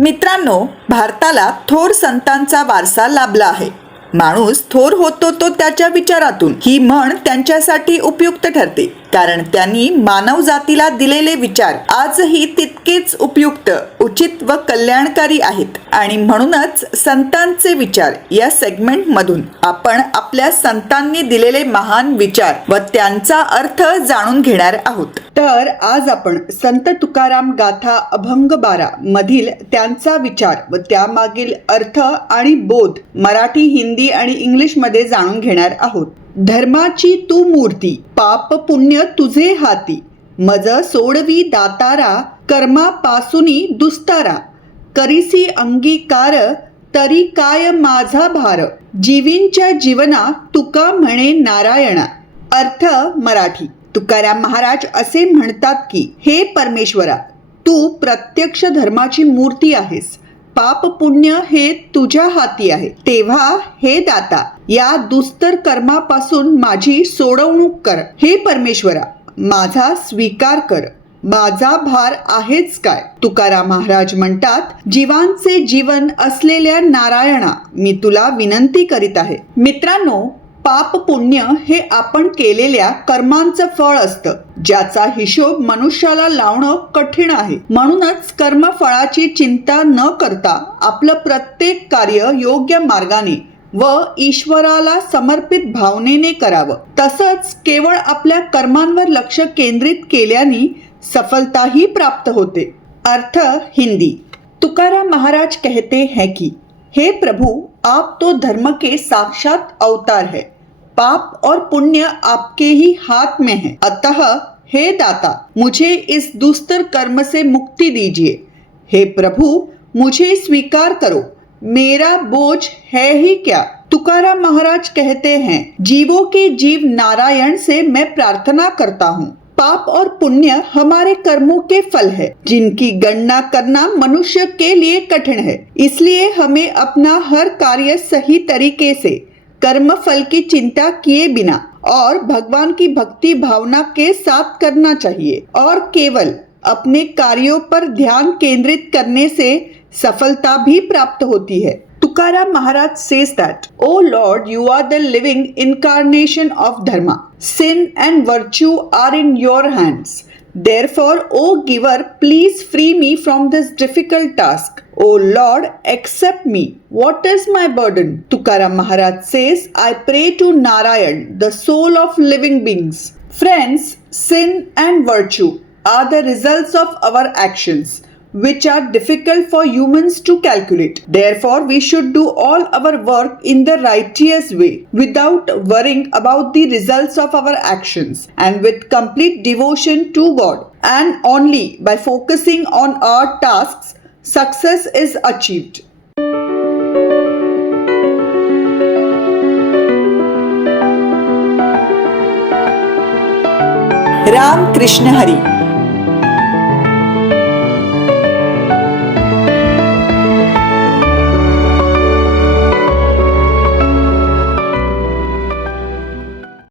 मित्रांनो भारताला थोर संतांचा वारसा लाभला आहे. माणूस थोर होतो तो त्याच्या विचारातून. ही म्हण त्यांच्यासाठी उपयुक्त ठरते. कारण त्यांनी मानव जातीला दिलेले विचार आजही तितकेच उपयुक्त उचित व कल्याणकारी आहेत. आणि म्हणूनच संतांचे विचार या सेगमेंटमधून आपण आपल्या संतांनी दिलेले महान विचार व त्यांचा अर्थ जाणून घेणार आहोत. तर आज आपण संत तुकाराम गाथा अभंग बारा मधील त्यांचा विचार व त्यामागील अर्थ आणि बोध मराठी हिंदी आणि इंग्लिशमध्ये जाणून घेणार आहोत. धर्माची तू मूर्ती पाप पुण्य तुझे हाती. मज सोडवी दातारा कर्मापासुनी दुस्तारा. करिसी अंगीकार तरी काय माझा भार. जीवींच्या जीवना तुका म्हणे नारायणा. अर्थ मराठी. तुकाराम महाराज असे म्हणतात की हे परमेश्वरा तू प्रत्यक्ष धर्माची मूर्ती आहेस. पाप पुण्य हे तुझ्या हाती आहे. तेव्हा हे दाता या दुस्तर कर्मापासून माझी सोडवणूक कर. हे परमेश्वरा माझा स्वीकार कर. माझा भार आहेच काय? तुकाराम महाराज म्हणतात जीवांचे जीवन असलेल्या नारायणा मी तुला विनंती करीत आहे. मित्रांनो पाप पुण्य हे आपण केलेल्या कर्मांचं फळ असतं. ज्याचा हिशोब मनुष्याला लावणं कठीण आहे. म्हणूनच कर्मफळाची चिंता न करता आपलं प्रत्येक कार्य योग्य मार्गाने व ईश्वराला समर्पित भावनेने करावं. तसंच केवळ आपल्या कर्मांवर लक्ष केंद्रित केल्याने सफलताही प्राप्त होते. अर्थ हिंदी. तुकाराम महाराज कहते हैं कि हे प्रभु आप तो धर्म के साक्षात अवतार है। पाप और पुण्य आपके ही हाथ में है। अतः, हे दाता, मुझे इस दुस्तर कर्म से मुक्ति दीजिए। हे प्रभु, मुझे स्वीकार करो। मेरा बोझ है ही क्या? तुकाराम महाराज कहते हैं, जीवों के जीव नारायण से मैं प्रार्थना करता हूँ। पाप और पुण्य हमारे कर्मों के फल है, जिनकी गणना करना मनुष्य के लिए कठिन है। इसलिए हमें अपना हर कार्य सही तरीके से कर्म फल की चिंता किए बिना और भगवान की भक्ति भावना के साथ करना चाहिए और केवल अपने कार्यों पर ध्यान केंद्रित करने से सफलता भी प्राप्त होती है। तुकाराम महाराज से lord you are the living incarnation of dharma sin and virtue are in your hands Therefore, O giver, please free me from this difficult task. O Lord, accept me. What is my burden? Tukaram Maharaj says, I pray to Narayan, the soul of living beings. Friends, sin and virtue are the results of our actions which are difficult for humans to calculate. Therefore, we should do all our work in the righteous way without worrying about the results of our actions and with complete devotion to God. And only by focusing on our tasks, success is achieved. Ram Krishna Hari